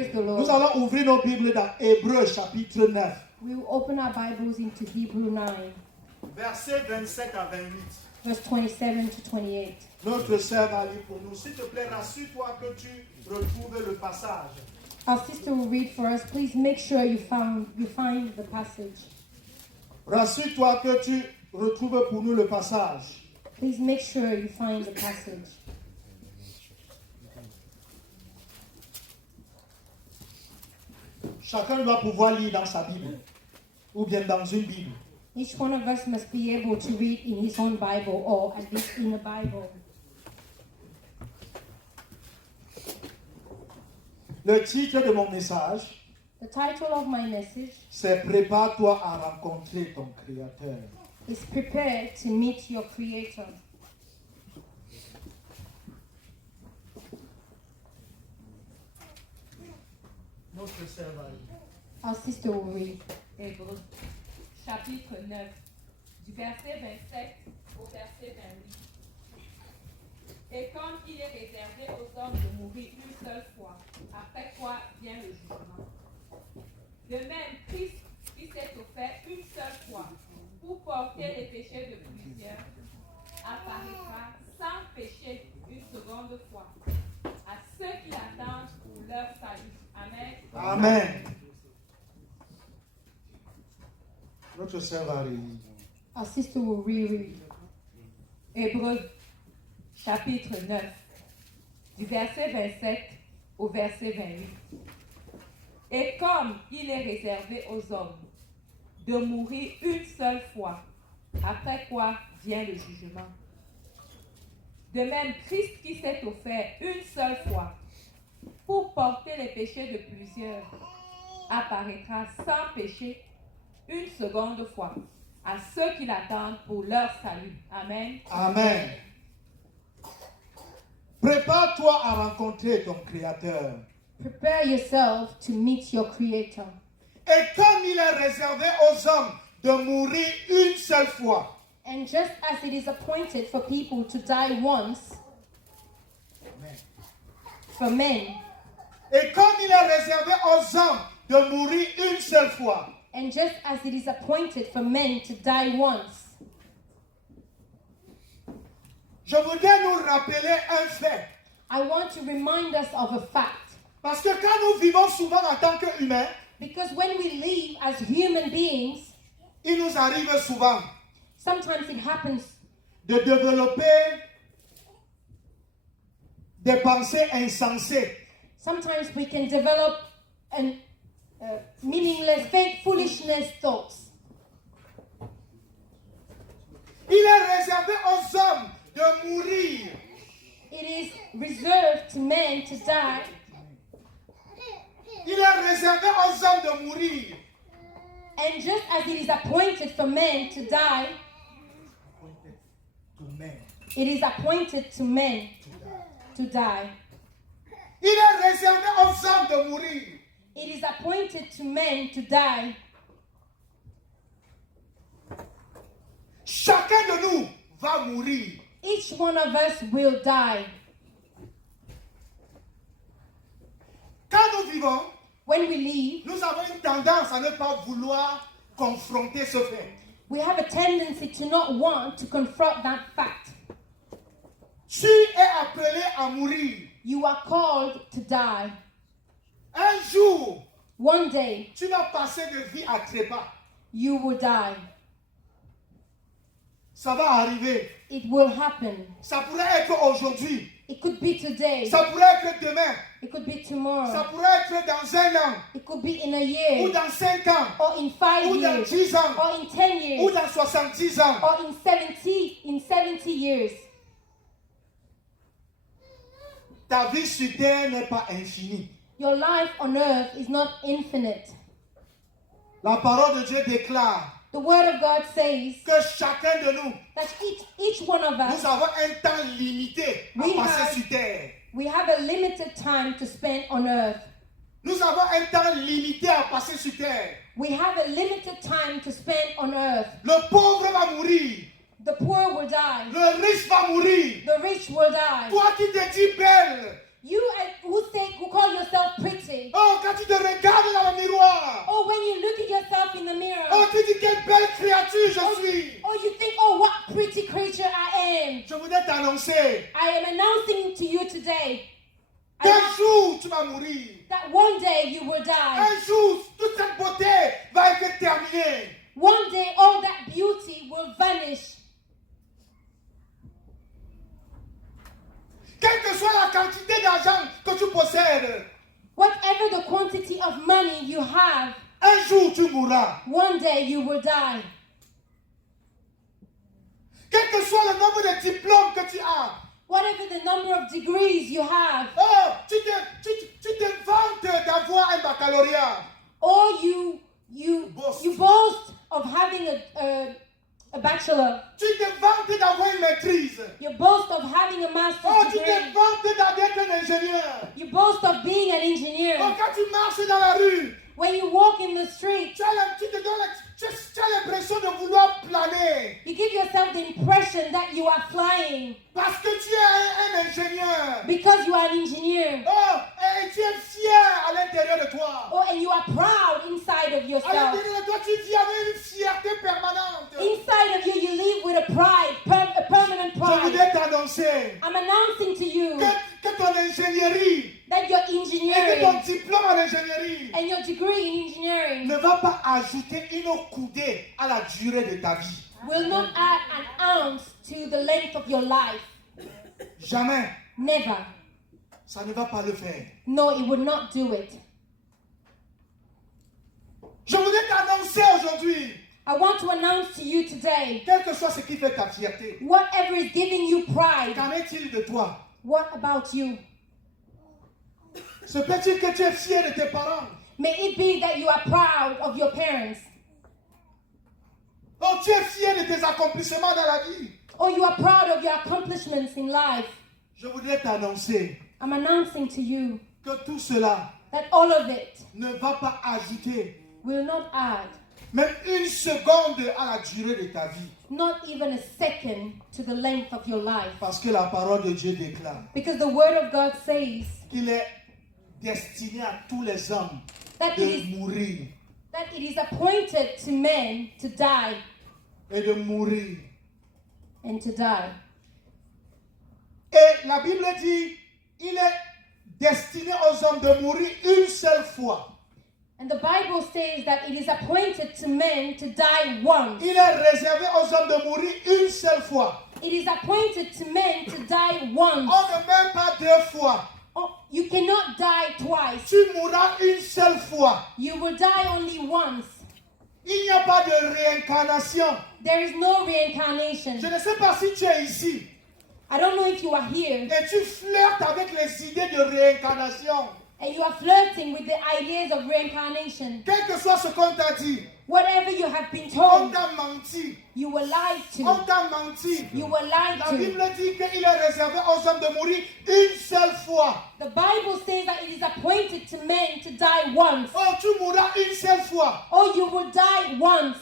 Praise the Lord. Nous allons ouvrir nos Bibles dans Hébreux chapitre 9. We will open our Bibles into Hebrew 9, Versets 27 à 28. verse 27 to 28. Notre sœur va lire pour nous. S'il te plaît, rassure-toi que tu retrouves le passage. Our sister will read for us. Please make sure you find the passage. Rassure-toi que tu retrouves pour nous le passage. Please make sure you find the passage. Chacun doit pouvoir lire dans sa Bible ou bien dans une Bible. Each one of us must be able to read in his own Bible or at least in a Bible. Le titre de mon message, The title of my message c'est Prépare-toi à rencontrer ton Créateur. is Prepare to Meet Your Creator. Notre sœur va lire. Our sister will read. Hébreux, chapitre 9, du verset 27 au verset 28. Et comme il est réservé aux hommes de mourir une seule fois, après quoi vient le jugement. De même, Christ qui s'est offert une seule fois pour porter les péchés de plusieurs, apparaîtra sans péché une seconde fois à ceux qui l'attendent pour leur salut. Amen. Amen. Notre sœur va lire. Our sister will reread. Hébreux, chapitre 9, du verset 27 au verset 28. Et comme il est réservé aux hommes de mourir une seule fois, après quoi vient le jugement. De même, Christ qui s'est offert une seule fois pour porter les péchés de plusieurs, apparaîtra sans péché une seconde fois à ceux qui l'attendent pour leur salut. Amen. Amen. Prépare-toi à rencontrer ton Créateur. Prepare yourself to meet your Creator. Et comme il est réservé aux hommes de mourir une seule fois, And just as it is appointed for people to die once, for men, et comme il est réservé aux hommes de mourir une seule fois, and just as it is appointed for men to die once, je voudrais nous rappeler un fait. I want to remind us of a fact. Parce que quand nous vivons souvent en tant qu'humains, Because when we live as human beings, il nous arrive souvent sometimes it happens de développer des pensées insensées. Sometimes we can develop an meaningless, fake foolishness thoughts. Il est réservé aux hommes de mourir. It is reserved to men to die, Il est réservé aux hommes de mourir. and just as it is appointed for men to die, it is appointed to men to die. Il est réservé aux hommes de mourir. It is appointed to men to die. Chacun de nous va mourir. Each one of us will die. Quand nous vivons, When we live, nous avons une tendance à ne pas vouloir confronter ce fait. we have a tendency to not want to confront that fact. Tu es appelé à mourir. You are called to die. Un jour, One day, tu vas passer de vie à trépas. you will die. Ça va arriver. It will happen. Ça pourrait être aujourd'hui. It could be today. Ça pourrait être demain. It could be Ça tomorrow. pourrait être dans un an. It could be in a Ou year. dans 5 ans. Or in 5 Ou dans years. 10 ans. Or in 10 Ou years. dans 70 ans. Or in 70 years. Ta vie sur terre n'est pas infinie. Your life on earth is not infinite. La parole de Dieu déclare The word of God says que chacun de nous, that each one of nous us, avons un temps limité à We passer have- sur terre. we have a limited time to spend on earth. Nous avons un temps limité à passer sur terre. We have a limited time to spend on earth. Le pauvre va mourir. The poor will die. Le riche va mourir. The rich will die. Toi qui te dis belle. You who call yourself pretty. Oh, tu te regardes dans le miroir, Oh, when you look at yourself in the mirror. oh, tu dis quelle belle créature je suis. Oh, you think, oh, what pretty creature I am. Je voudrais t'annoncer I am announcing to you today qu'un jour tu vas mourir. that one day you will die. Un jour, toute cette beauté va être terminée. One day all that beauty will vanish. Quelle que soit la quantité d'argent que tu possèdes, Whatever the quantity of money you have, un jour tu mourras. one day you will die. Quel que soit le nombre de diplômes que tu as, Whatever the number of degrees you have, oh, tu te vantes d'avoir un baccalauréat. or you Boast. boast of having a bachelor. Tu te vantes d'avoir une maîtrise. You boast of having a Oh, master's tu te degree. vantes d'être un ingénieur. You boast of being an Oh, engineer. quand tu marches dans la rue, When you walk in the street, tu as l'impression de vouloir planer. you give yourself the impression that you are flying Parce que tu es un ingénieur. because you are an engineer. Oh, et tu es fier à l'intérieur de toi. Oh, and you are proud inside of À yourself. l'intérieur de toi, tu vis avec une fierté permanente. Inside of you, you live with a pride, a permanent Je pride. voudrais t'annoncer I'm announcing to you que ton ingénierie that your et que ton engineering diplôme en ingénierie and your degree in engineering ne va pas ajouter une coudée à la durée de ta vie. will not add an ounce to the length of your life. Jamais. Never. Ça ne va pas le faire. No, it would not do it. Je voudrais t'annoncer aujourd'hui, I want to announce to you today, quel que soit ce qui fait ta fierté, whatever is giving you pride, qu'en est-il de toi? what about you? Se peut-il que tu es fier de tes parents? May it be that you are proud of your parents, Oh, tu es fier de tes accomplissements dans la vie? or you are proud of your accomplishments in life. Je voudrais t'annoncer I'm announcing to you que tout cela that all of it ne va pas ajouter will not add même une seconde à la durée de ta vie. not even a second to the length of your life. Parce que la parole de Dieu déclare Because the word of God says qu'il est destiné à tous les hommes that de it mourir is appointed to men to die et de mourir. and to die. Et la Bible dit, il est destiné aux hommes de mourir une seule fois. And the Bible says that it is appointed to men to die once. Il est réservé aux hommes de mourir une seule fois. It is appointed to men to die once. On ne meurt pas deux fois. Oh, you cannot die twice. Tu mourras une seule fois. You will die only once. Il n'y a pas de réincarnation. There is no Je reincarnation. ne sais pas si tu es ici I don't know if you are here et tu flirtes avec les idées de réincarnation. and you are flirting with the ideas of reincarnation. Quel que soit ce qu'on t'a dit, Whatever you have been on told, t'a menti. you were lied On to. t'a menti. You were lied La to. Bible dit qu'il est réservé aux hommes de mourir une seule fois. The Bible says that it is appointed to men to die once. Oh, tu mourras une seule fois. Or you will die once.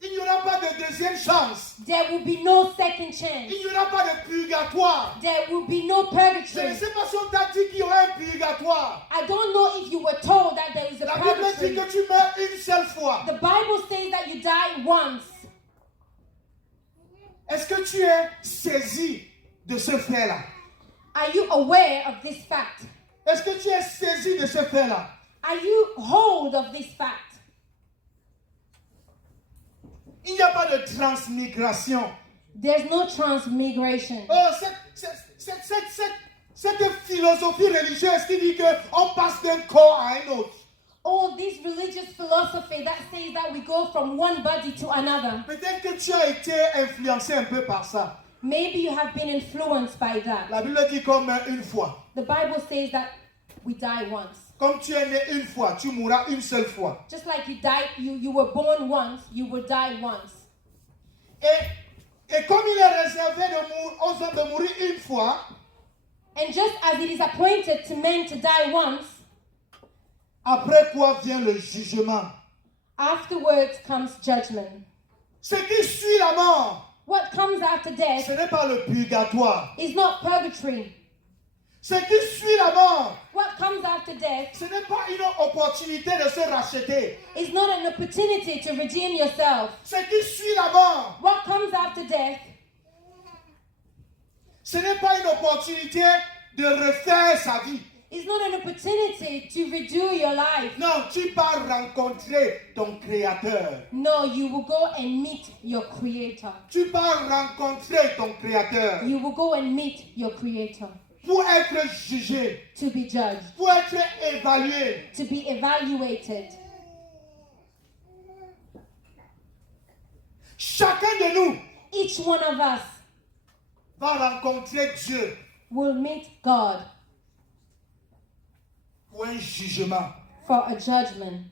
Il n'y aura pas de deuxième chance. There will be no second chance. Il n'y aura pas de purgatoire. There will be no Je ne purgatory. sais pas si on t'a dit qu'il y aura un purgatoire. I don't know if you were told that there is a La Bible dit purgatory. que tu meurs une seule fois. The Bible says that you die once. Est-ce que tu es saisi de ce fait-là? Are you aware of this fact? Est-ce que tu es saisi de ce fait-là? Are you hold of this fact? Il n'y a pas de transmigration. There's no transmigration. Oh, cette philosophie religieuse qui dit qu'on passe d'un corps à un autre. Oh, this religious philosophy that says that we go from one body to another. Peut-être que tu as été influencé un peu par ça. Maybe you have been influenced by that. La Bible dit qu'on meurt une fois. The Bible says that we die once. Comme tu es né une fois, tu mourras une seule fois. Just like you died, you were born once, you will die once. Et comme il est réservé aux hommes de mourir une fois, And just as it is appointed to men to die once, après quoi vient le jugement? afterwards comes judgment. Ce qui suit la mort, What comes after ce death n'est pas le purgatoire. is not purgatory. Ce qui suit la mort, What comes after death ce n'est pas une opportunité de se racheter. is not an opportunity to redeem yourself. Ce qui suit la mort, What comes after death ce n'est pas une opportunité de refaire sa vie. is not an opportunity to redo your life. Non, tu pars rencontrer ton Créateur. No, you will go and meet your Creator. Tu pars rencontrer ton Créateur You will go and meet your Creator pour être jugé, to be judged, pour être évalué. to be evaluated. Chacun de nous Each one of us va rencontrer Dieu will meet God pour un jugement. for a judgment.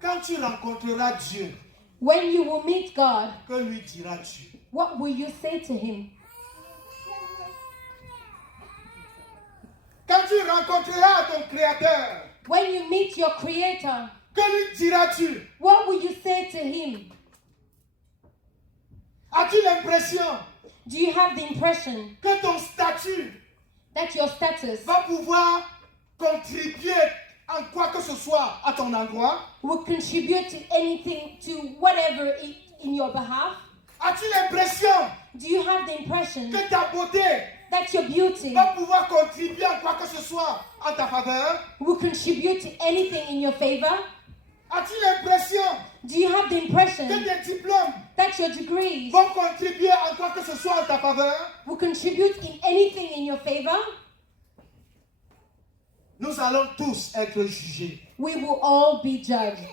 Quand tu rencontreras Dieu, When you will meet God, que lui diras-tu? what will you say to Him? Quand tu rencontreras ton Créateur, When you meet your Creator, que lui diras-tu? what will you say to Him? As-tu l'impression Do you have the impression que ton statut that your status va pouvoir contribuer en quoi que ce soit à ton endroit? will contribute to anything, to whatever in your behalf? As-tu l'impression Do you have the impression que ta beauté that your beauty va pouvoir contribuer en quoi que ce soit en ta faveur? will contribute to anything in your favor? As-tu l'impression Do you have the que impression tes diplômes that your degrees vont contribuer en quoi que ce soit en ta faveur? will contribute in anything in your favor? Nous allons tous être jugés We will all be judged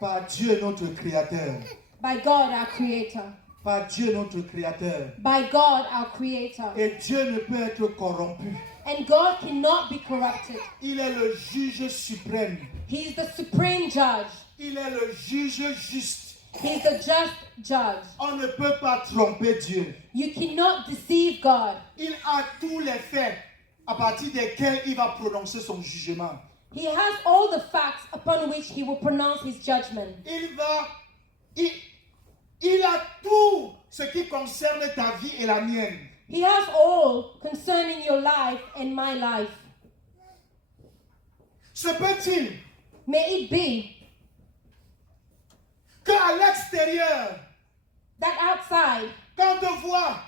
par Dieu notre Créateur. by God our Creator. Par Dieu notre Créateur. By God our Creator. Et Dieu ne peut être corrompu. And God cannot be corrupted. Il est le juge suprême. He is the supreme judge. Il est le juge juste. He is the just judge. On ne peut pas tromper Dieu. You cannot deceive God. Il a tous les faits à partir desquels il va prononcer son jugement. He has all the facts upon which he will pronounce his judgment. Il a tout ce qui concerne ta vie et la mienne. He has all concerning your life and my life. Se peut-il May it be qu'à l'extérieur, that outside, quand on te voit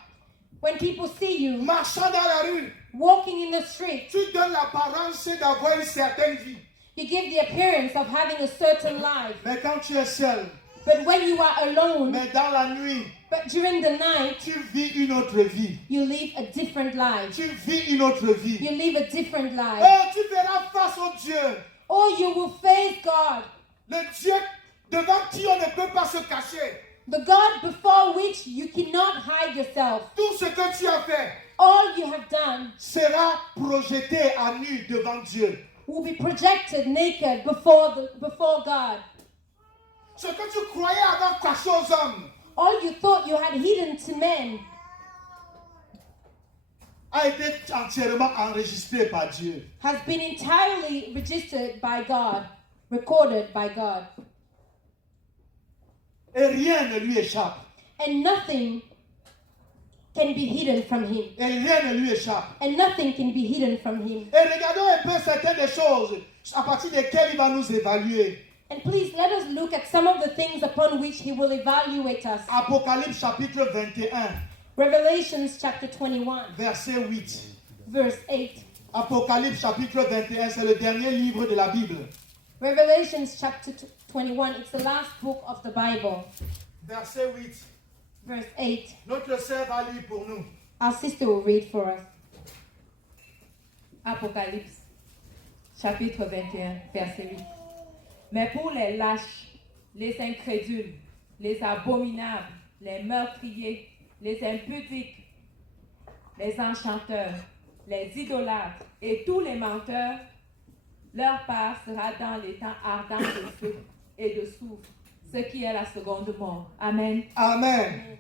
when people see you marchant dans la rue, walking in the street, tu donnes l'apparence d'avoir une certaine vie. you give the appearance of having a certain life. Mais quand tu es seul, But when you are alone, mais dans la nuit, but during the night, tu vis une autre vie. you live a different life. Tu vis une autre vie. You live a different life. Oh, tu feras face au Dieu. Or you will face God, Le Dieu devant qui on ne peut pas se cacher. the God before which you cannot hide yourself. Tout ce que tu as fait All you have done sera projeté à nu devant Dieu. will be projected naked before God. Ce que tu croyais avoir caché aux hommes All you thought you had hidden to men a été entièrement enregistré par Dieu. has been entirely registered by God, recorded by God. Et rien ne lui échappe. And nothing can be hidden from him. Et rien ne lui échappe. And nothing can be hidden from him. Et regardons un peu certaines des choses à partir desquelles il va nous évaluer. And please let us look at some of the things upon which he will evaluate us. Apocalypse chapitre 21, Revelations chapter 21, verset 8. verse 8. Apocalypse chapitre 21, c'est le dernier livre de la Bible. Revelations chapter 21, it's the last book of the Bible. Verset 8. Verse 8. Notre sœur va lire pour nous. Our sister will read for us. Apocalypse, chapitre 21, verset 8. Mais pour les lâches, les incrédules, les abominables, les meurtriers, les impudiques, les enchanteurs, les idolâtres et tous les menteurs, leur part sera dans les temps ardents de feu et de soufre, ce qui est la seconde mort. Amen. Amen.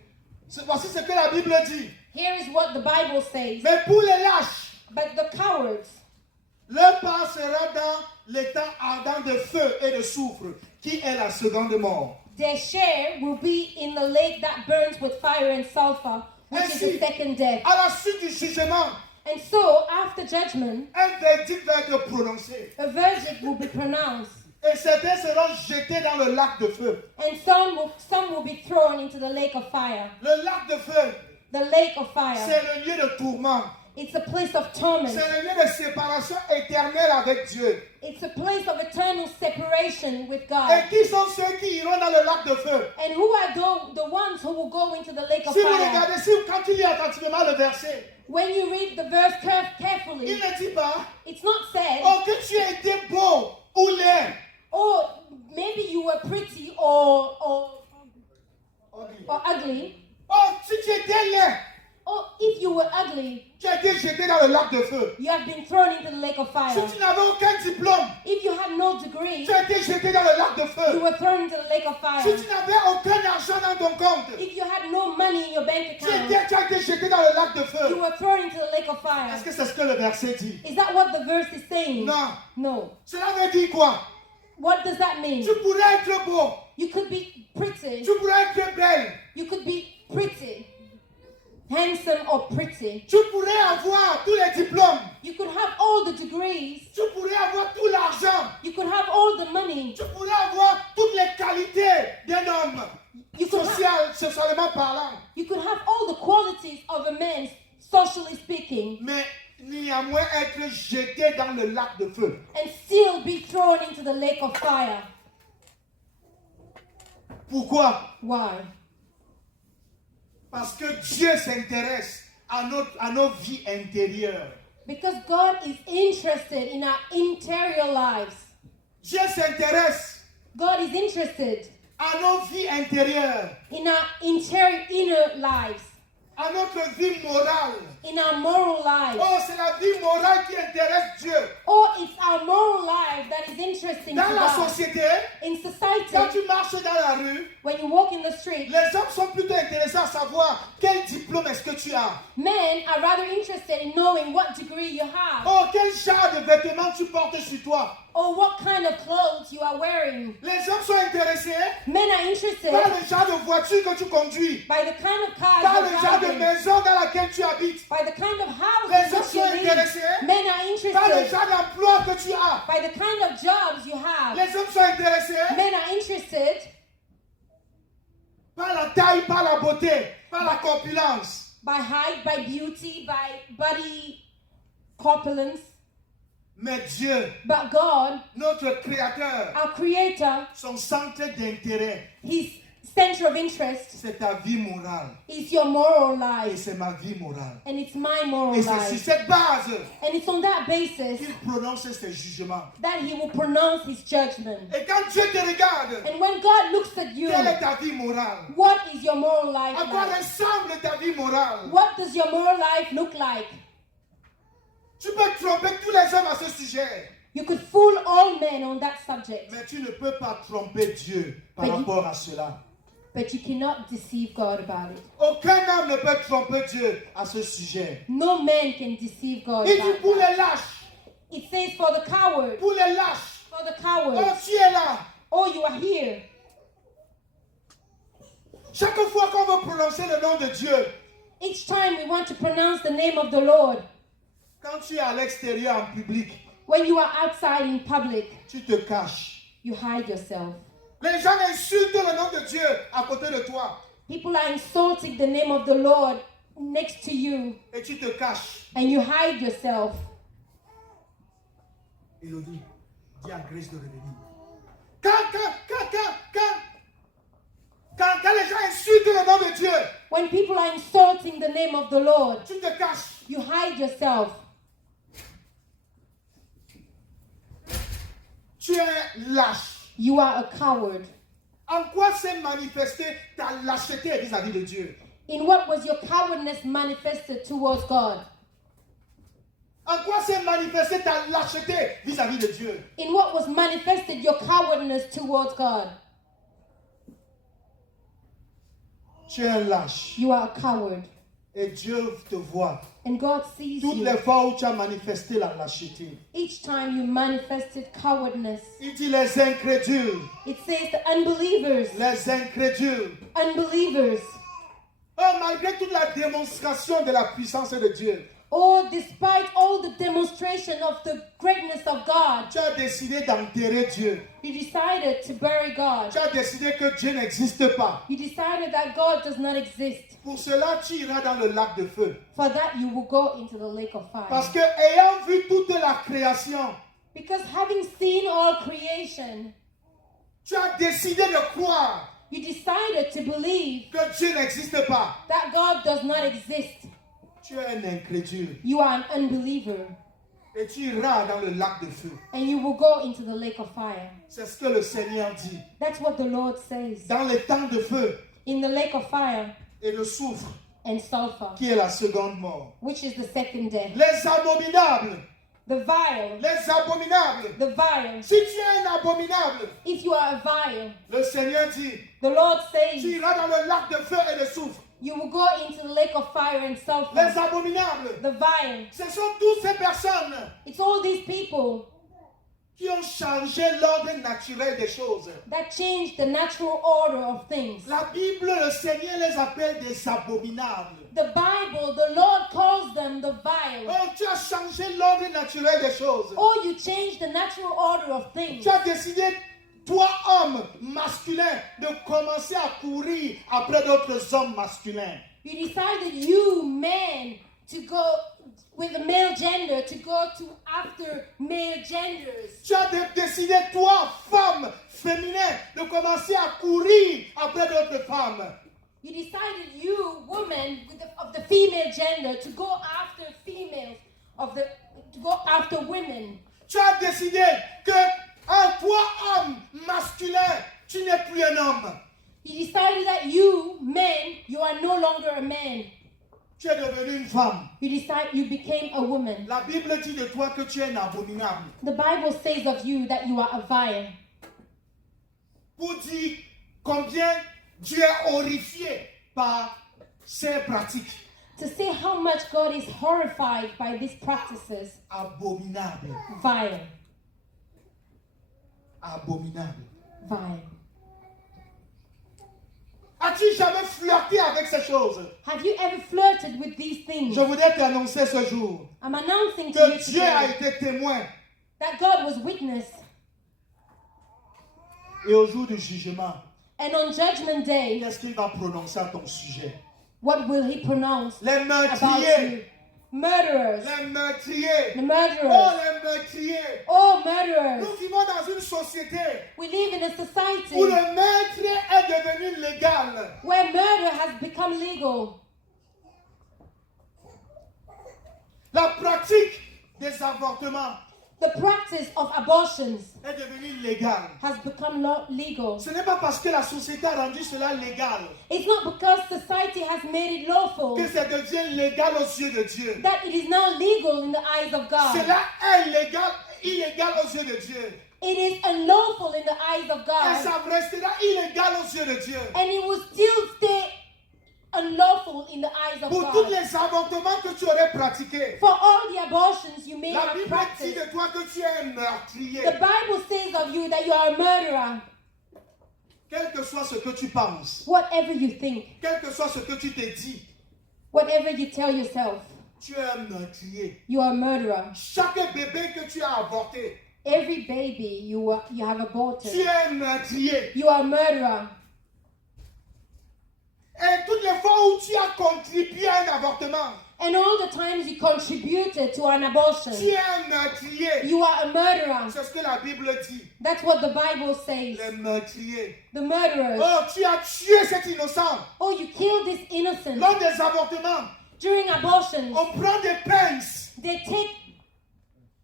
Voici ce que la Bible dit. Here is what the Bible says. Mais pour les lâches, But the cowards, leur part sera dans les temps ardents de feu et de soufre, qui est la seconde mort. their share will be in the lake that burns with fire and sulfur, which is the Ainsi, second death. à la suite du jugement, And so, after judgment, un verdict va être prononcé. a verdict will be pronounced. Et certains seront jetés dans le lac de feu. And some will be thrown into the lake of fire. Le lac de feu, The lake of fire. c'est le lieu de tourment. It's a place of torment. C'est le lieu de séparation éternelle avec Dieu. It's a place of eternal separation with Et God. qui sont ceux qui iront dans le lac de feu? And who are the ones who will go into the lake of Si vous fire? regardez, quand tu lis attentivement le verset, When you read the verse il carefully, ne dit pas, it's not said, oh, que tu as été beau ou laid. oh, maybe you were pretty or Ugly. ugly. Oh, si tu étais laid, Or if you were ugly, tu as été jeté dans le lac de feu. you have been thrown into the lake of Si fire. tu n'avais aucun diplôme, If you had no degree, tu as été jeté dans le lac de you feu. were thrown into the lake of Si fire. tu n'avais aucun argent dans ton compte, If you had no money in your bank tu account, as été jeté dans le lac de you feu. were thrown into the lake of fire. Est-ce que c'est ce que le verset dit? Is that what the verse is saying? Non. No. Cela veut dire quoi? What does that mean? Tu pourrais être beau, You could be pretty. tu pourrais être belle, You could be pretty. Handsome or pretty. tu pourrais avoir tous les diplômes, You could have all the degrees. tu pourrais avoir tout l'argent, You could have all the money. tu pourrais avoir toutes les qualités d'un homme, You could socialement parlant. You could have all the qualities of a man, socially speaking, Mais néanmoins être jeté dans le lac de feu. and still be thrown into the lake of fire. Pourquoi? Why? Parce que Dieu s'intéresse à nos vies intérieures. Because God is interested in our interior lives. Dieu s'intéresse God is interested à nos vies intérieures, in our inner lives, à notre vie morale. in our moral lives. Oh, c'est la vie morale qui intéresse Dieu. Or it's our moral life that is interesting to Dans la God. société, In quand society, tu marches dans la rue, when you walk in the street, les hommes sont plutôt intéressés à savoir quel diplôme est-ce que tu as. men are rather interested in knowing what degree you have, Oh, quel genre de vêtements tu portes sur toi. or what kind of clothes you are wearing. Les hommes sont intéressés Men are interested par le genre de voiture que tu conduis, by the kind of car par you're le genre de driving, maison dans laquelle tu habites, by the kind of house Les in hommes which you sont live. intéressés Men are par le interested genre d'emploi que tu as. by the kind of jobs you have. Les hommes sont intéressés Men are interested par la taille, par la beauté, par la corpulence. by height, by beauty, by body corpulence. Mais Dieu, But God, notre Créateur, our Creator, son centre d'intérêt, His center of interest c'est ta vie morale. is your moral Et life. c'est ma vie morale. And it's my moral Et c'est sur life. cette base And it's on that basis qu'il prononce ses jugements. that He will pronounce His judgment. Et quand Dieu te regarde, And when God looks at you, quelle est ta vie morale? what is your moral life À quoi like? ressemble ta vie morale? What does your moral life look like? Tu peux tromper tous les hommes à ce sujet, You could fool all men on that subject, mais tu ne peux pas tromper Dieu par Mais il- rapport à cela. but you cannot deceive God about it. Aucun homme ne peut tromper Dieu à ce sujet. No man can deceive God Il dit about pour that. les lâches, It says for the coward, pour les lâches. for the Oh, coward. tu es là. Oh, you are here. Chaque fois qu'on veut prononcer le nom de Dieu, Each time we want to pronounce the name of the Lord, quand tu es à l'extérieur en public, when you are outside in public, tu te caches. you hide yourself. Les gens insultent le nom de Dieu à côté de toi People are insulting the name of the Lord next to you, et tu te caches. and you hide yourself. Élodie, dis à Grace de revenir. Quand les gens insultent le nom de Dieu, When people are insulting the name of the Lord, tu te caches. you hide yourself. Tu es lâche. You are a coward. En quoi s'est manifestée ta lâcheté vis-à-vis de Dieu? In what was your cowardness manifested towards God? En quoi s'est manifestée ta lâcheté vis-à-vis de Dieu? In what was manifested your cowardness towards God? Tu es un lâche. You are a coward. Et Dieu te voit. And God sees Toutes you. les fois où tu as manifesté la lâcheté. Each time you manifested cowardness. Il dit les incrédules. It says the unbelievers. Les incrédules. Unbelievers. Oh, malgré toute la démonstration de la puissance de Dieu. or despite all the demonstration of the greatness of God, tu as décidé d'enterrer Dieu. you decided to bury God. Tu as décidé que Dieu n'existe pas. You decided that God does not exist. Pour cela, tu iras dans le lac de feu. For that, you will go into the lake of fire. Parce que ayant vu toute la création, Because having seen all creation, tu as décidé de croire you decided to believe que Dieu n'existe pas. that God does not exist. Tu es un incrédule. You are an unbeliever. Et tu iras dans le lac de feu. And you will go into the lake of fire. C'est ce que le Seigneur dit. That's what the Lord says. Dans les temps de feu In the lake of fire et de soufre, and sulfur, qui est la seconde mort. which is the second death. Les abominables. The vile. Les abominables. The vile. Si tu es un abominable, If you are a vile, le Seigneur dit, the Lord tu says iras dans le lac de feu et de soufre. you will go into the lake of fire and Les sulfur. abominables, The vile. ce sont toutes ces personnes It's all these people qui ont changé l'ordre naturel des choses. that change the natural order of things. La Bible, le Seigneur les appelle des abominables. The Bible, the Lord calls them the vile. Oh, tu as changé l'ordre naturel des choses. Or you change the natural order of things. Tu as décidé, toi, homme masculin, de commencer à courir après d'autres hommes masculins. You decided, you man, to go with the male gender, to go to after male genders. Tu as décidé, toi, femme, féminin, de commencer à courir après d'autres femmes. You decided, you woman of the female gender, to go after females to go after women. Tu as décidé que, toi, homme masculin, tu n'es plus un homme. You decided that you, men, you are no longer a man. Tu es devenu une femme. You became a woman. La Bible dit de toi que tu es un abominable. The Bible says of you that you are a vile. Pour dire combien Dieu est horrifié par ces pratiques. To say how much God is horrified by these practices. Abominable. Vile. Abominable. Vile. As-tu jamais flirté avec ces choses? Have you ever flirted with these things? Je voudrais t'annoncer ce jour I'm announcing to you que Dieu a today été témoin. that God was witness. Et au jour du jugement, And on Judgment Day, qu'est-ce qu'il va prononcer à ton sujet? what will he pronounce Les about meurtriers. you? Murderers. Les meurtriers. The Oh, murderers. les meurtriers. Oh, murderers. Nous vivons dans une société We live in a où society le meurtre est devenu légal. where murder has become legal. La pratique des avortements The practice of abortions est devenue légale. has become legal. Ce n'est pas parce que la société a rendu cela légal It's not because society has made it lawful que ça devient légal aux yeux de Dieu. that it is now legal in the eyes of God. Cela est illégal aux yeux de Dieu. It is unlawful in the eyes of Et God. ça restera illégal aux yeux de Dieu. And it will still stay unlawful in the eyes of Pour tous God. les avortements que tu aurais pratiqués, For all the abortions you may la have Bible dit practiced, de toi que tu es un meurtrier. the Bible says of you that you are a murderer. Quel que soit ce que tu penses, Whatever you think, quel que soit ce que tu te dis, whatever you tell yourself, tu es un meurtrier. you are a murderer. Chaque bébé que tu as avorté, Every baby you have tu aborted, es un meurtrier. you are a murderer. Et toutes les fois où tu as contribué à un avortement, And all the times you contributed to an abortion, tu es un meurtrier. you are a murderer. C'est ce que la Bible dit. That's what the Bible says. Les meurtriers. The murderers. Oh, tu as tué cet innocent. Oh, you killed this innocent. Lors des avortements, During abortions, on prend des pinces. they take,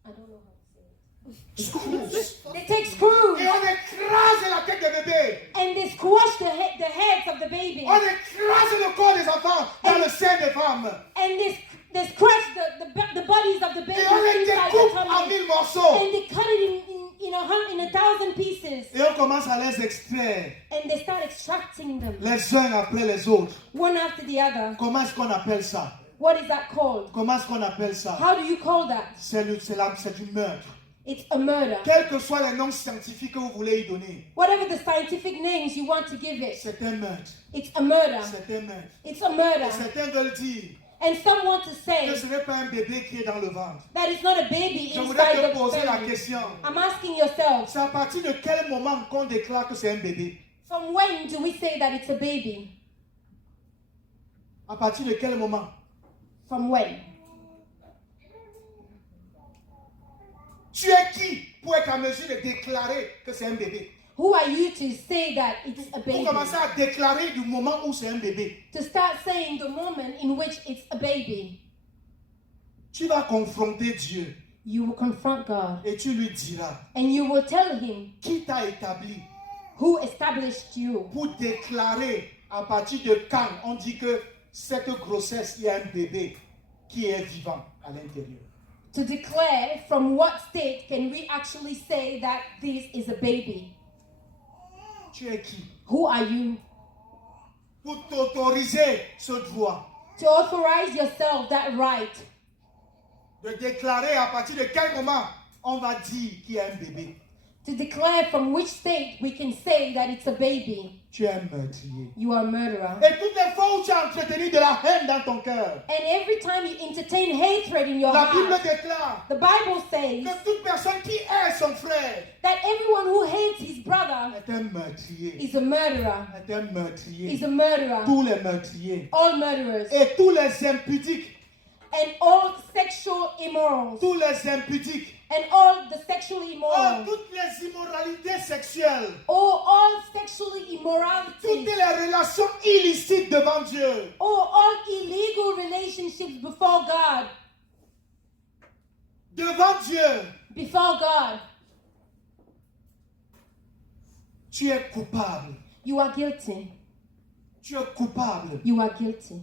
I don't know how to say it. Screws. They take screws Et on écrase la tête des bébés. and they squash the heads of the baby. On écrase le corps des enfants dans le sein des femmes. And they scratch the bodies of the baby Et on les inside the découpe en tummy. 1000 morceaux. And they cut it in 1,000 pieces. Et on commence à les extraire And they start extracting them les uns après les autres. one after the other. Comment est-ce qu'on appelle ça? What is that called? Comment est-ce qu'on appelle ça? How do you call that? C'est du meurtre. It's a murder. Quels que soient les noms scientifiques que vous voulez y donner, Whatever the scientific names you want to give it, c'est un meurtre. it's a murder. C'est un meurtre. It's a murder. Et certains veulent dire And some want to que say ce n'est pas un bébé qui est dans le ventre. that it's not a baby Je voudrais inside te the poser la belly. question. I'm asking yourself, C'est à partir de quel moment qu'on déclare que c'est un bébé? from when do we say that it's a baby? À partir de quel moment? From when? Tu es qui pour être en mesure de déclarer que c'est un bébé? Who are you to say that it's a Pour baby? commencer à déclarer du moment où c'est un bébé. To start saying the moment in which it's a baby. Tu vas confronter Dieu You will confront God et tu lui diras and you will tell him qui t'a établi who established you pour déclarer à partir de quand on dit que cette grossesse, il y a un bébé qui est vivant à l'intérieur. to declare from what state can we actually say that this is a baby. Tu es qui Who are you pour t'autoriser ce droit to authorize yourself that right de déclarer à partir de quel moment on va dire qu'il y a un bébé? to declare from which state we can say that it's a baby? Tu es un meurtrier. You are a murderer. Et toutes les fois où tu as entretenu de la haine dans ton cœur, And every time you entertain hatred in your la Bible heart, déclare the Bible says que toute personne qui hait son frère that everyone who hates his brother est un meurtrier. is a murderer. Est un meurtrier. Is a murderer. Tous les meurtriers. All murderers. Et tous les impudiques. And all sexual immorals. Tous les impudiques. And all the sexually Oh, immoral. toutes les immoralités sexuelles. Or all sexually Toutes immorality. les relations illicites devant Dieu. Or all illegal relationships before God. Devant Dieu. Before God. Tu es coupable. You are guilty. Tu es coupable. You are guilty.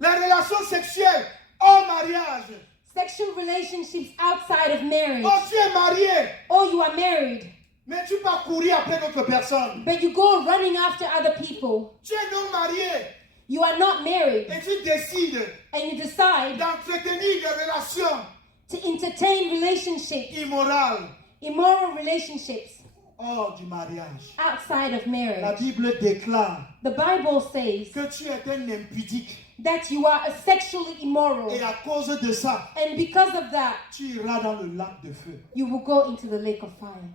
Les relations sexuelles hors mariage. Sexual relationships outside of marriage. Oh, tu es marié, Or you are married. mais tu pars courir après d'autres personnes. But you go running after other people. Tu es non marié You are not married. et tu décides And you decide d'entretenir des relations to entertain relationships, immorales immoral relationships, hors du mariage. outside of La marriage. Bible déclare The Bible says que tu es un impudique that you are a sexually immoral. et à cause de ça, And because of that, tu iras dans le lac de feu. you will go into the lake of fire.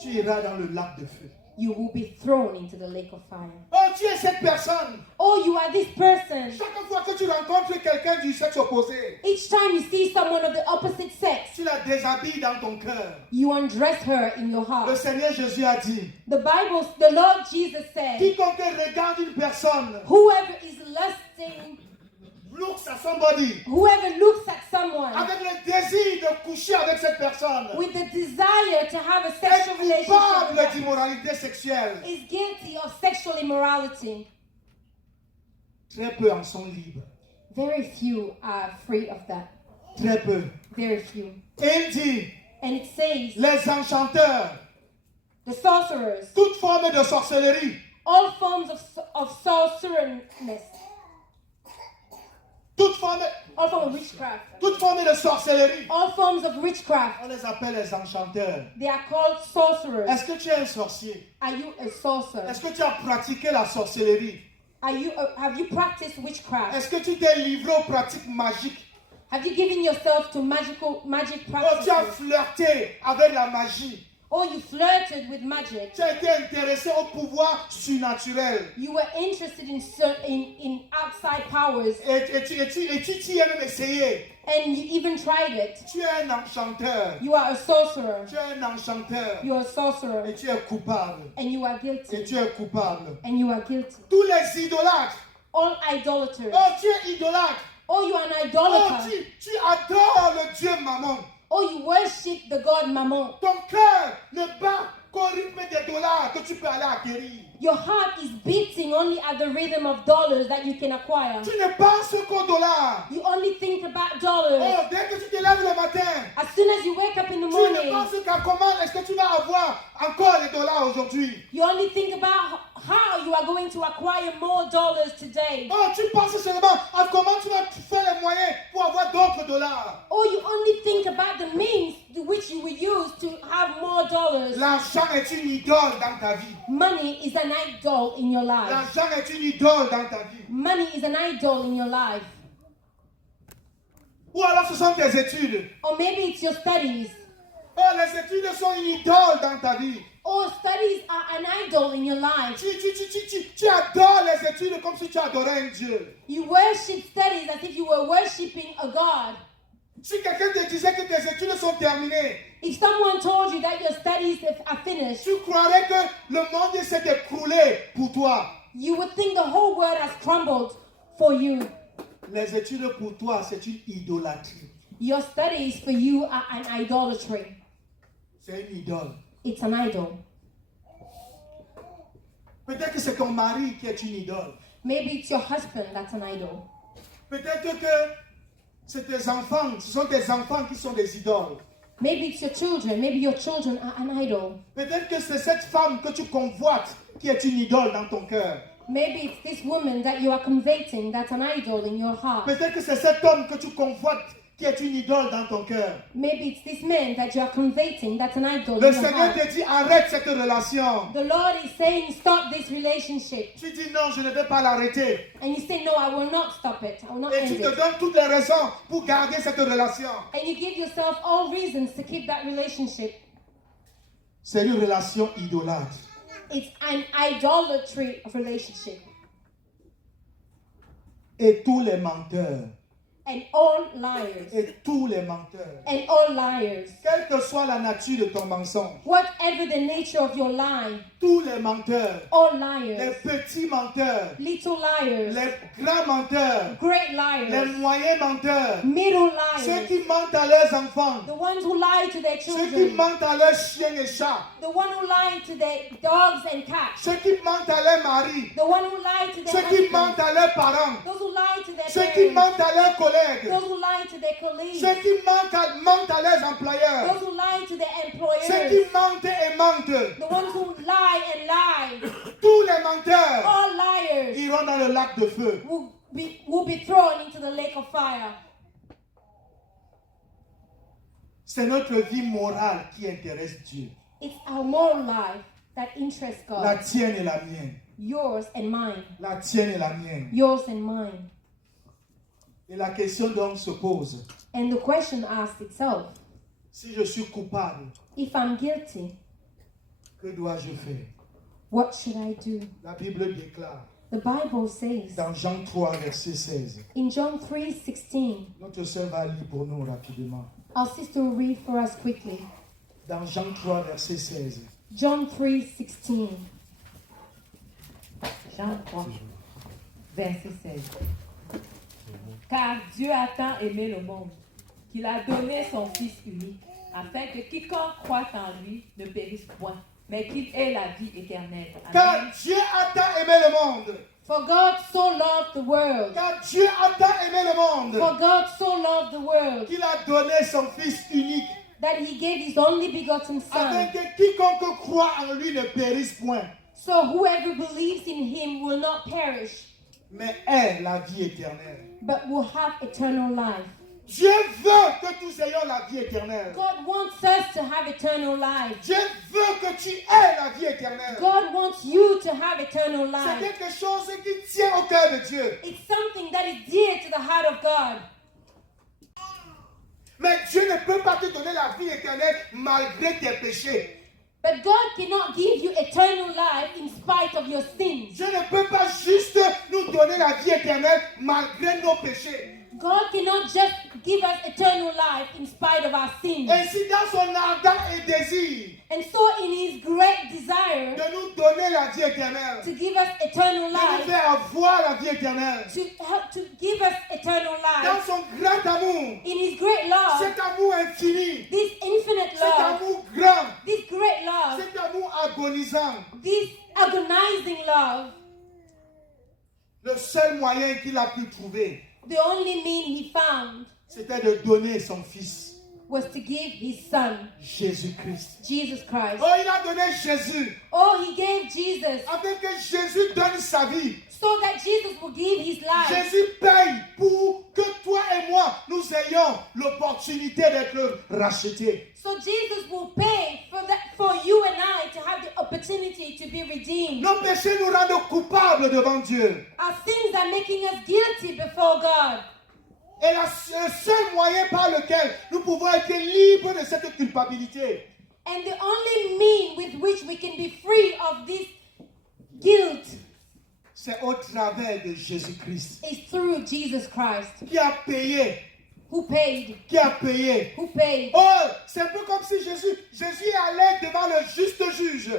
Tu iras dans le lac de feu. You will be thrown into the lake of fire. Oh, tu es cette personne. Oh, you are this person. Chaque fois que tu rencontres quelqu'un du sexe opposé, Each time you see someone of the opposite sex, tu la déshabilles dans ton cœur. you undress her in your Le heart. Seigneur Jésus a dit, The Lord Jesus said, quiconque regarde une personne, whoever is lusting, looks at somebody, whoever looks at someone avec le désir de coucher avec cette personne, with the desire to have a est sexual relationship coupable with them, d'immoralité sexuelle. is guilty of sexual immorality. Très peu en sont libres. Very few are free of that. Très peu. Very few. Et il dit, And it says, les enchanteurs, the sorcerers, toute forme de sorcellerie, all forms of sorcerousness, toute forme all forms of witchcraft, toute forme de sorcellerie, all forms of witchcraft, on les appelle les enchanteurs. they are called sorcerers. Est-ce que tu es un sorcier? Are you a sorcerer? Est-ce que tu as pratiqué la sorcellerie? Have you practiced witchcraft? Est-ce que tu t'es livré aux pratiques magiques? Have you given yourself to magic Oh, tu as practices? flirté avec la magie. Or you flirted with magic? Tu as été intéressé au pouvoir surnaturel. You were interested in outside powers, Et tu t'y as même essayé. and you even tried it. Tu es un enchanteur. You are a sorcerer. Tu es un enchanteur. You are a sorcerer, Et tu es coupable. and you are Et guilty. tu es coupable. And you are guilty. Tous les idolâtres. All idolaters. Oh, tu es idolâtre. Oh, you are an Oh, idolater. tu adores le Dieu Mammon. Oh, you worship the god Mammon. Ton cœur ne bat qu'au rythme des dollars que tu peux aller acquérir. Your heart is beating only at the rhythm of dollars that you can acquire. Tu ne penses qu'aux dollars. You only think about dollars. Oh, dès que tu te lèves le matin, As soon as you wake up in the tu ne morning, penses qu'à comment est-ce que tu vas avoir encore les dollars aujourd'hui. you only think about how you are going to acquire more dollars today. Oh, tu penses seulement à comment tu vas faire les moyens pour avoir d'autres dollars. Or you only think about the means which you will use to have more dollars. L'argent est une idole dans ta vie. Money is an idol in your life. L'argent est une idole dans ta vie. Money is an idol in your life. Ou alors ce sont tes études. Or maybe it's your studies. Oh, les études sont une idole dans ta vie. Or studies are an idol in your life. Tu adores les études comme si tu adorais un Dieu. You worship studies as if you were worshiping a God. Si quelqu'un te disait que tes études sont terminées, If someone told you that your studies are finished, tu croirais que le monde s'est écroulé pour toi. you would think the whole world has crumbled for you. Les études pour toi, c'est une idolâtrie. Your studies for you are an idolatry. C'est une idole. It's an idol. Peut-être que c'est ton mari qui est une idole. Maybe it's your husband that's an idol. Peut-être que c'est tes enfants, ce sont tes enfants qui sont des idoles. Maybe it's your children. Maybe your children are an idol. Peut-être que c'est cette femme que tu convoites qui est une idole dans ton cœur. Maybe it's this woman that you are coveting that's an idol in your heart. Peut-être que c'est cet homme que tu convoites qui est une idole dans ton cœur. Maybe it's this man that you are coveting that's an idol Le in your Seigneur heart. te dit arrête cette relation. The Lord is saying, stop this relationship. Tu dis non, je ne vais pas l'arrêter. And you say, no, I will not stop it. I will not Et end tu te it. donnes toutes les raisons pour garder cette relation. And you give yourself all reasons to keep that relationship. C'est une relation idolâtre. It's an idolatry of relationship. Et tous les menteurs, And all liars. et tous les menteurs, And all liars. quelle que soit la nature de ton mensonge, Whatever the nature of your lie, tous les menteurs, all les liars. petits menteurs, Little liars. les grands menteurs, Great les liars. moyens menteurs, Middle ceux liars. qui mentent à leurs enfants, The ones who lie to their ceux qui children. mentent à leurs chiens et chats, The one who lie to their dogs and cats. ceux qui mentent à leurs maris, The one who lie to their ceux qui husbands. mentent à leurs parents, Those who lie to their ceux qui parents. mentent à leurs collègues, Those who lie to their colleagues. ceux qui mentent à leurs employeurs, Those who lie to their ceux qui employers. mentent et mentent, The ones who lie and lie. tous les menteurs All liars iront dans le lac de feu. will be thrown into the lake of fire. C'est notre vie morale qui intéresse Dieu. It's our moral life that interests La God. tienne et la mienne. Yours and mine. La tienne et la mienne. Yours and mine. Et la question donc se pose. And the question asks itself, Si je suis coupable, if I'm guilty, que dois-je faire? what should I do? La Bible déclare The Bible says dans Jean 3, verset 16. in John 3:16, Notre sœur va lire pour nous rapidement. our sister will read for us quickly. Dans Jean 3, verset 16. John 3:16. Jean 3, verset 16. Car Dieu a tant aimé le monde qu'il a donné son Fils unique, afin que quiconque croit en lui ne périsse point, mais qu'il ait la vie éternelle. Car Amen. Dieu a tant aimé le monde. For God so loved the world. Car Dieu a tant aimé le monde For God so loved the world qu'il a donné son Fils unique, that he gave his only begotten afin Son. que quiconque croit en lui ne périsse point, So whoever believes in him will not perish, mais ait la vie éternelle. but will have eternal life. Dieu veut que nous ayons la vie éternelle. God wants us to have eternal life. Dieu veut que tu aies la vie éternelle. God wants you to have eternal C'est life. quelque chose qui tient au cœur de Dieu. It's something that is dear to the heart of God. Mais Dieu ne peut pas te donner la vie éternelle malgré tes péchés. But God cannot give you eternal life in spite of your sins. Dieu ne peut pas juste nous donner la vie éternelle malgré nos péchés. God cannot just give us eternal life in spite of our sins. Ainsi, dans son ardent et désir And so in his great desire de nous donner la vie éternelle, to give us eternal de nous life, faire avoir la vie éternelle, to help to give us eternal dans life, son grand amour, in his great love, cet amour infini, this infinite cet love, amour grand, this great love, cet amour agonisant, this agonizing love, le seul moyen qu'il a pu trouver, the only mean he found c'était de donner son fils. was to give his son, Jésus-Christ. Jesus Christ. Oh, il a donné Jésus Oh, he gave Jesus afin que Jésus donne sa vie. so that Jesus will give his life. Jésus paye pour que toi et moi, nous ayons l'opportunité d'être rachetés. So Jesus will pay for you and I to have the opportunity to be redeemed. Nos péchés nous rendent coupables devant Dieu. Our sins are making us guilty before God. Et le seul moyen par lequel nous pouvons être libres de cette culpabilité, And the only mean with which we can be free of this guilt c'est au travers de Jésus-Christ is through Jesus Christ, qui a payé, who paid, qui a payé. who paid. Oh, c'est un peu comme si Jésus allait devant le juste juge.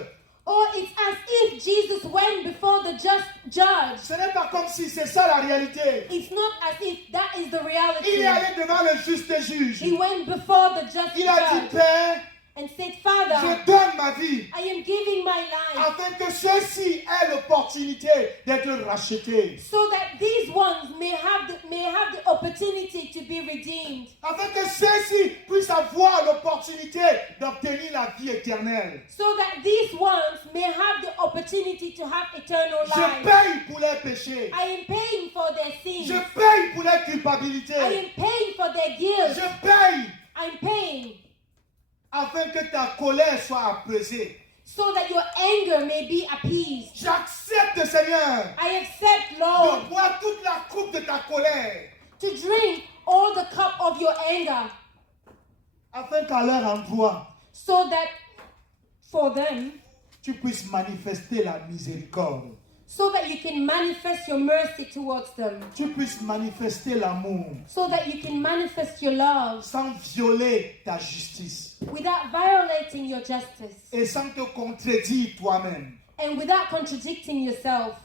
Or it's as if Jesus went before the just judge. Ce n'est pas comme si c'est ça la réalité. It's not as if that is the Il reality. est allé devant le juste juge. He went before the just Il a dit, judge Père, and said, Father, je donne ma vie I am giving my life afin que ceux-ci aient l'opportunité d'être rachetés. so that these ones may have the opportunity to be redeemed. Afin que ceux-ci puissent avoir l'opportunité d'obtenir la vie éternelle. So that these ones may have the opportunity to have eternal Je life. paye pour les péchés. I am paying for their Je sins. paye pour les I culpabilités. am paying for their guilt. Je paye I'm paying afin que ta colère soit apaisée. so that your anger may be appeased. J'accepte, Seigneur, I accept, de Lord, boire toute la coupe de ta colère to drink all the cup of your anger afin qu'à leur emploi, so that for them, tu puisses manifester la miséricorde. so that you can manifest your mercy towards them, Tu puisses manifester l'amour so that you can manifest your love sans violer ta justice without violating your justice et sans te contredire toi-même. and without contradicting yourself.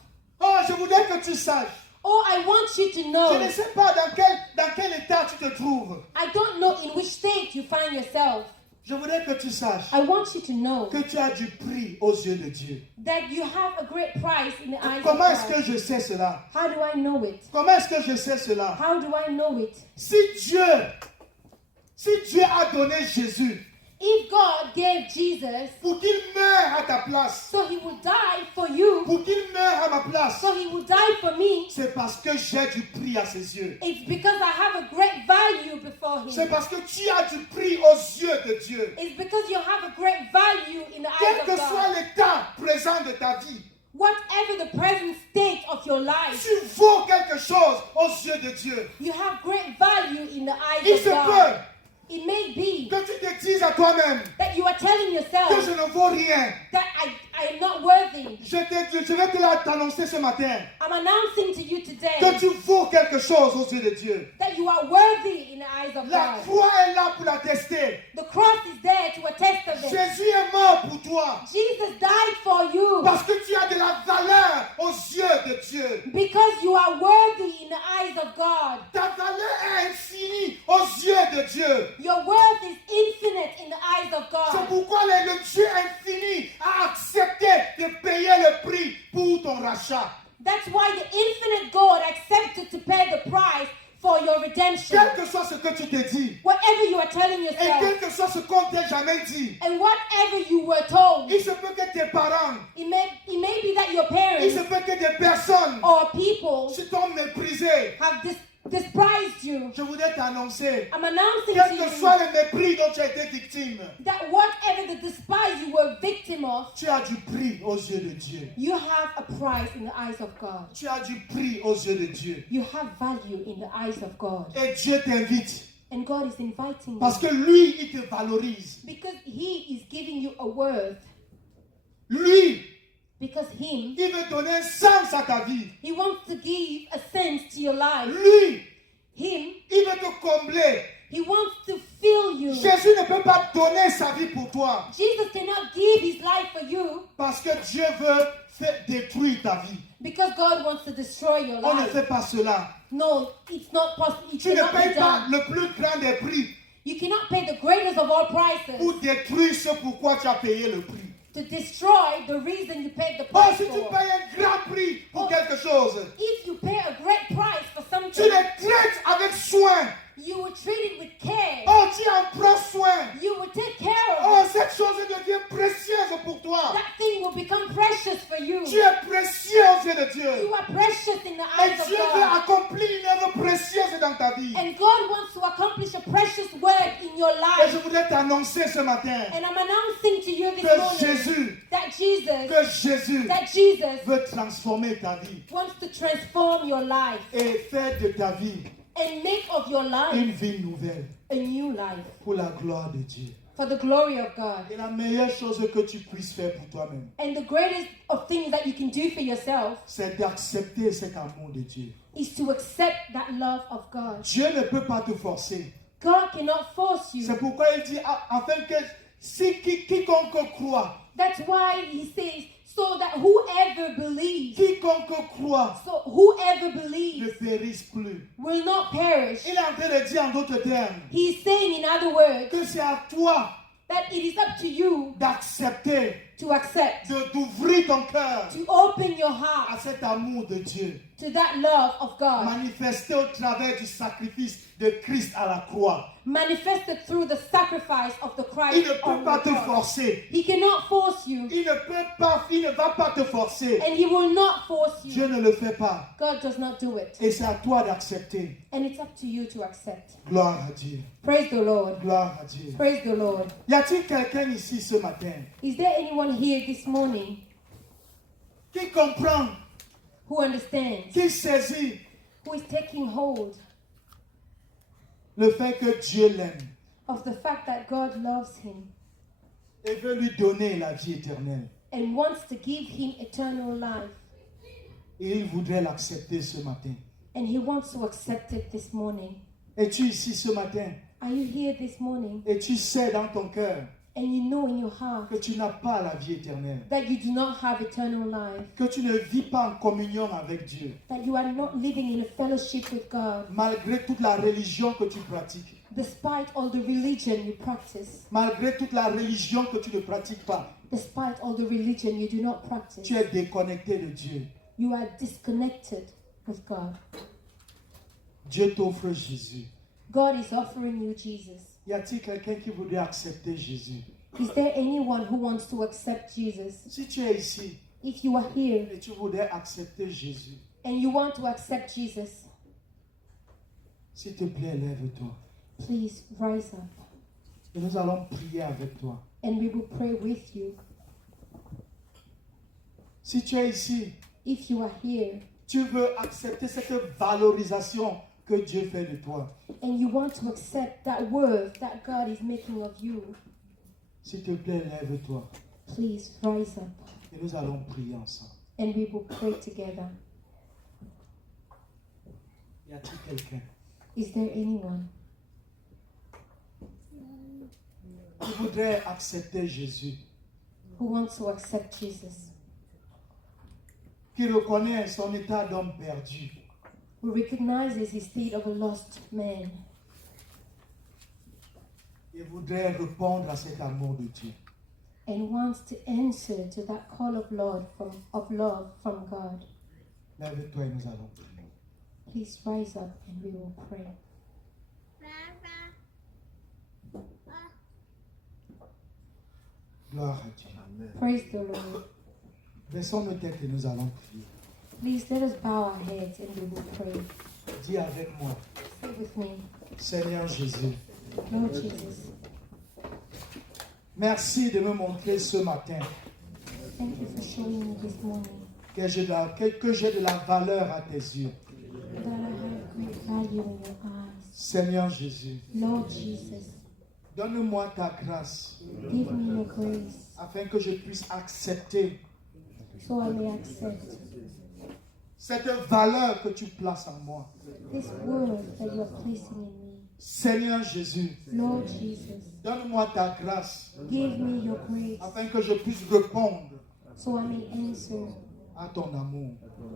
Oh, je voudrais que tu saches. Oh, I want you to Je ne know, sais pas dans quel état tu te trouves. I don't know in which state you find yourself. Je voudrais que tu saches I want you to know que tu as du prix aux yeux de Dieu. that you have a great price in the eyes of Comment est-ce God. que je sais cela? How do I know it? Comment est-ce que je sais cela? How do I know it? Si Dieu a donné Jésus If God gave Jesus pour qu'il meure à ta place, so he would die for you, pour qu'il meure à ma place, so he would die for me, c'est parce que j'ai du prix à ses yeux. it's because I have a great value before C'est him. parce que tu as du prix aux yeux de Dieu. It's because you have a great value in the Quel eyes que of soit God. l'état présent de ta vie, Whatever the present state of your life, tu vaux quelque chose aux yeux de Dieu. you have great value in the eyes Il of se God. peut It may be que tu te dises à toi-même that you are telling que yourself je ne vaux rien. that I am not worthy. Je vais t'annoncer ce matin I'm announcing to you que today tu vaux quelque chose aux yeux de Dieu. that you are worthy in the eyes of La God. croix est là pour l'attester. The cross is there to attest of it. Jésus est mort pour toi Jesus died for you parce que tu as de la valeur aux yeux de Dieu. because you are worthy in the eyes of God. Ta valeur est infinie aux yeux de Dieu. Your worth is infinite in the eyes of C'est God. pourquoi le Dieu infini a accepté de payer le prix pour ton rachat. That's why the infinite God accepted to pay the price for your redemption. Quel que soit ce que tu te dis, Whatever you are telling et yourself quel que soit ce qu'on t'a jamais dit, and whatever you were told, il se peut que tes parents, it may be that your il se parents peut que des personnes or people se t'ont méprisé. have despised you. Je voudrais t'annoncer, I'm announcing quel to que you soit le mépris dont tu as été victime, that whatever the despise you were victim of, tu as du prix aux yeux de Dieu. you have a price in the eyes of God. Tu as du prix aux yeux de Dieu. You have value in the eyes of God. Et Dieu t'invite And God is inviting you parce que lui, il te valorise. because He is giving you a worth. Lui, Because Him, il veut donner un sens à ta vie. He wants to give a sense to your life. Lui, Him, il veut te combler. He wants to fill you. Jésus ne peut pas donner sa vie pour toi Jesus cannot give His life for you parce que Dieu veut détruire ta vie. because God wants to destroy your On ne life. fait pas cela. No, it's not possible. It Tu ne cannot be payes pas done. le plus grand des prix You cannot pay the greatest of all prices pour détruire ce pourquoi tu as payé le prix. to destroy the reason you paid the Oh, price si tu for. payes un grand prix pour quelque chose, If you pay a great price for tu something, les traites avec soin. You will treat it with care. Oh, tu en prends soin. You will take care Oh, of it. cette chose devient précieuse pour toi. That thing will become precious for you. Tu es précieux aux yeux de Dieu. You are precious in the Et eyes of Dieu veut God. accomplir une œuvre précieuse dans ta vie. And God wants to accomplish a precious work in your Et je life. voudrais t'annoncer ce matin And I'm announcing to you this que morning Jésus, that Jesus veut transformer ta vie wants to transform your life et faire de ta vie and make of your life une vie nouvelle a new life pour la gloire de Dieu. for the glory of God. Et la meilleure chose que tu puisses faire pour toi-même, And the greatest of things that you can do for yourself c'est d'accepter cet amour de Dieu. is to accept that love of God. Dieu ne peut pas te forcer. God cannot force you. C'est pourquoi il dit afin que si quiconque croit, That's why he says, so that whoever believes, quiconque croit so whoever ne believes périsse plus. will not perish. Il est en train de dire en d'autres termes He's saying, in other words, que c'est à toi that it is up to you d'accepter, to accept, d'ouvrir ton cœur to open your à heart cet amour de Dieu, to that love of God, manifesté au travers du sacrifice de Christ à la croix. manifested through the sacrifice of the Il Christ ne peut on pas the te cross. forcer. He cannot force you, Il ne va pas te forcer. and he will not force Dieu you. ne le fait pas. God does not do it. Et c'est à toi d'accepter. And it's up to you to accept. Gloire à Dieu. Praise the Lord. Gloire à Dieu. Praise the Lord. Y a-t-il quelqu'un ici ce matin Is there anyone here this morning qui comprend, who understands, qui saisit who is taking hold le fait que Dieu l'aime of the fact that God loves him et veut lui donner la vie éternelle? and wants to give him eternal life? Et il voudrait l'accepter ce matin. And he wants to accept it this morning. Es-tu ici ce matin Are you here this morning et tu sais dans ton cœur and you know in your heart que tu n'as pas la vie éternelle, that you do not have eternal life, que tu ne vis pas en communion avec Dieu, that you are not living in a fellowship with God, malgré toute la religion que tu pratiques, despite all the religion you practice, malgré toute la religion que tu ne pratiques pas, despite all the religion you do not practice, tu es déconnecté de Dieu. you are disconnected with God. Dieu t'offre Jésus. God is offering you Jesus. Y a-t-il quelqu'un qui voudrait accepter Jésus? Is there anyone who wants to accept Jesus? Si tu es ici If you are here et tu voudrais accepter Jésus, and you want to accept Jesus, s'il te plaît, lève-toi. please rise up Et nous allons prier avec toi. and we will pray with you. Si tu es ici, If you are here tu veux accepter cette valorisation que Dieu fait de toi. and you want to accept that worth that God is making of you, S'il te plaît, lève-toi. please rise up Et nous allons prier ensemble. and we will pray together. Y a-t-il quelqu'un Is there anyone qui voudrait accepter Jésus, who wants to accept Jesus, qui reconnaît son état d'homme perdu, who recognizes his state of a lost man et voudrait répondre à cet amour de Dieu? and wants to answer to that call of love from God? Lève-toi et nous allons prier. Please rise up and we will pray. Gloire à Dieu. Praise the Lord. Baissons nos têtes et nous allons prier. Please let us bow our heads and we will pray. Dis avec moi, Say with me, Seigneur Jésus, Lord Jesus, merci de me montrer ce matin thank you for showing me this morning que j'ai de la valeur à tes yeux. that I have great value in your eyes. Seigneur Jésus, Lord Jesus, donne-moi ta grâce give me your grace afin que je puisse accepter so I may accept cette valeur que tu places en moi. this worth that you are placing in me. Seigneur Jésus, Lord Jesus, donne-moi ta grâce give me your grace afin que je puisse répondre so I may answer à ton amour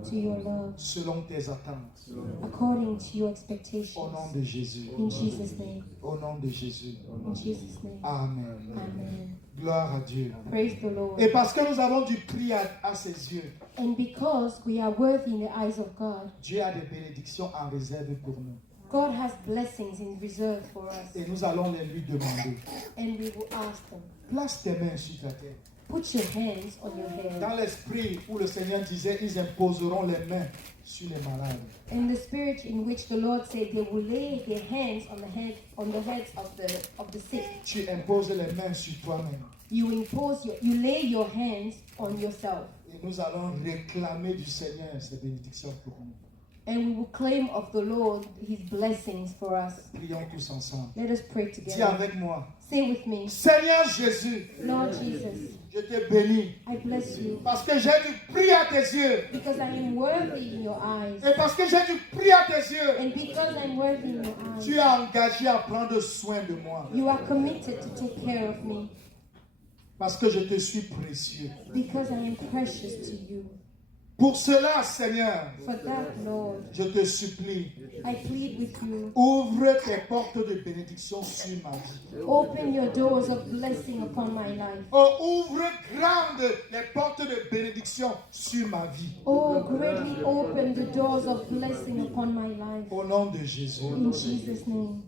to your love selon tes attentes. according to your Au expectations. nom de Jésus. In Jesus' name, Au nom de Jésus. in Jesus' name. Amen. Amen. Gloire à Dieu. Praise the Lord. Et parce que nous avons du prix à ses yeux, And because we are worthy in the eyes of God, Dieu a des bénédictions en réserve pour nous. God has blessings in reserve for us, Et nous allons les lui demander. and we will ask them. Place tes mains sur ta tête. Put your hands on your head. Dans l'esprit où le Seigneur disait, ils imposeront les mains sur les malades. In the spirit in which the Lord said they will lay their hands on the heads of the sick. Tu imposes les mains sur toi-même. You lay your hands on yourself, Et nous allons réclamer du Seigneur ses bénédictions pour nous. and we will claim of the Lord His blessings for us. Prions tous ensemble. Let us pray Dis together. avec moi, Say with me, Seigneur Jésus, Lord Jesus, je te bénis I bless you parce que j'ai dû prier à tes yeux. because I am worthy in your eyes, Et parce que j'ai dû prier à tes yeux, and because I'm worthy in your tu eyes, es engagé à prendre soin de moi. you are committed to take care of me Parce que je te suis précieux. because I am precious to you. Pour cela, Seigneur, For that, Lord, je te supplie, I plead with you. ouvre tes portes de bénédiction sur ma vie. Open your doors of blessing upon my life. Oh, ouvre grandes les portes de bénédiction sur ma vie. Oh, greatly open the doors of blessing upon my life. Au nom de Jésus. In Jesus' name.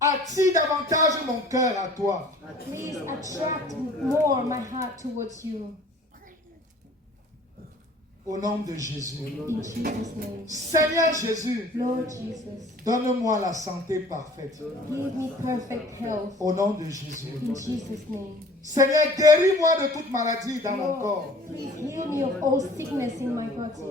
Attire davantage mon cœur à toi. Please attract more my heart towards you. Au nom de Jésus. In Jesus' name. Seigneur Jésus, Lord Jesus, donne-moi la santé parfaite. give me perfect health. Au nom de Jésus. In Jesus' name. Seigneur, guéris-moi de toute maladie dans mon corps. Lord, please heal me of all sickness in my body,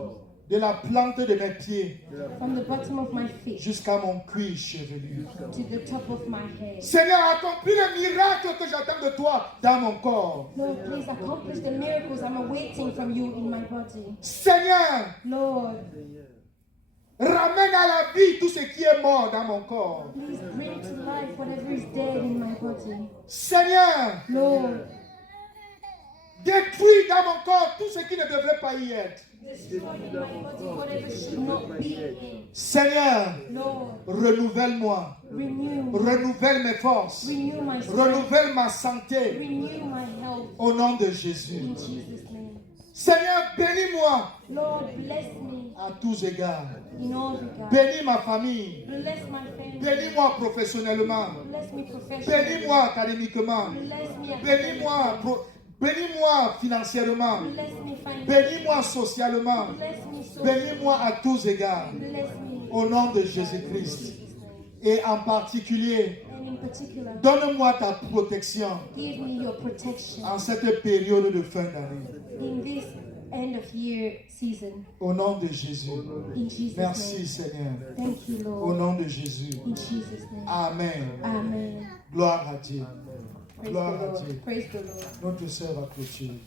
De la plante de mes pieds from the bottom of my feet jusqu'à mon cuir chevelu. to the top of my head. Seigneur, accomplis le miracle que j'attends de toi dans mon corps. Lord, please accomplish the miracles I'm awaiting from you in my body. Seigneur, Lord, ramène à la vie tout ce qui est mort dans mon corps. please bring to life whatever is dead in my body. Seigneur, Lord, détruis dans mon corps tout ce qui ne devrait pas y être. destroy in my body whatever should not be in. Seigneur, Lord, renouvelle-moi. Renouvelle mes forces. renew my strength, Renouvelle ma santé. renew my health. Au nom de Jésus. In Jesus' name. Seigneur, bénis-moi Lord, bless me à tous égards. in all regards. Bénis ma famille. Bless my family. Bénis-moi professionnellement. Bless me professionally. Bénis-moi académiquement. Bless me Bénis-moi bénis-moi financièrement. Bless me financially. Bénis-moi socialement. Bless me so. Bénis-moi à tous égards. Bless me. Au nom de In Jésus-Christ. Jesus' name. Et en particulier, And in particular, donne-moi ta protection give me your protection en cette période de fin d'année. in this end of year season. Au nom de Jésus. In Jesus' Merci name. Seigneur. Thank you, Au Lord. nom de Jésus. In Jesus' name. Amen. Amen. Gloire à Dieu. Praise the Gloire à Lord. Dieu. Praise the Lord. Notre sœur va clôturer.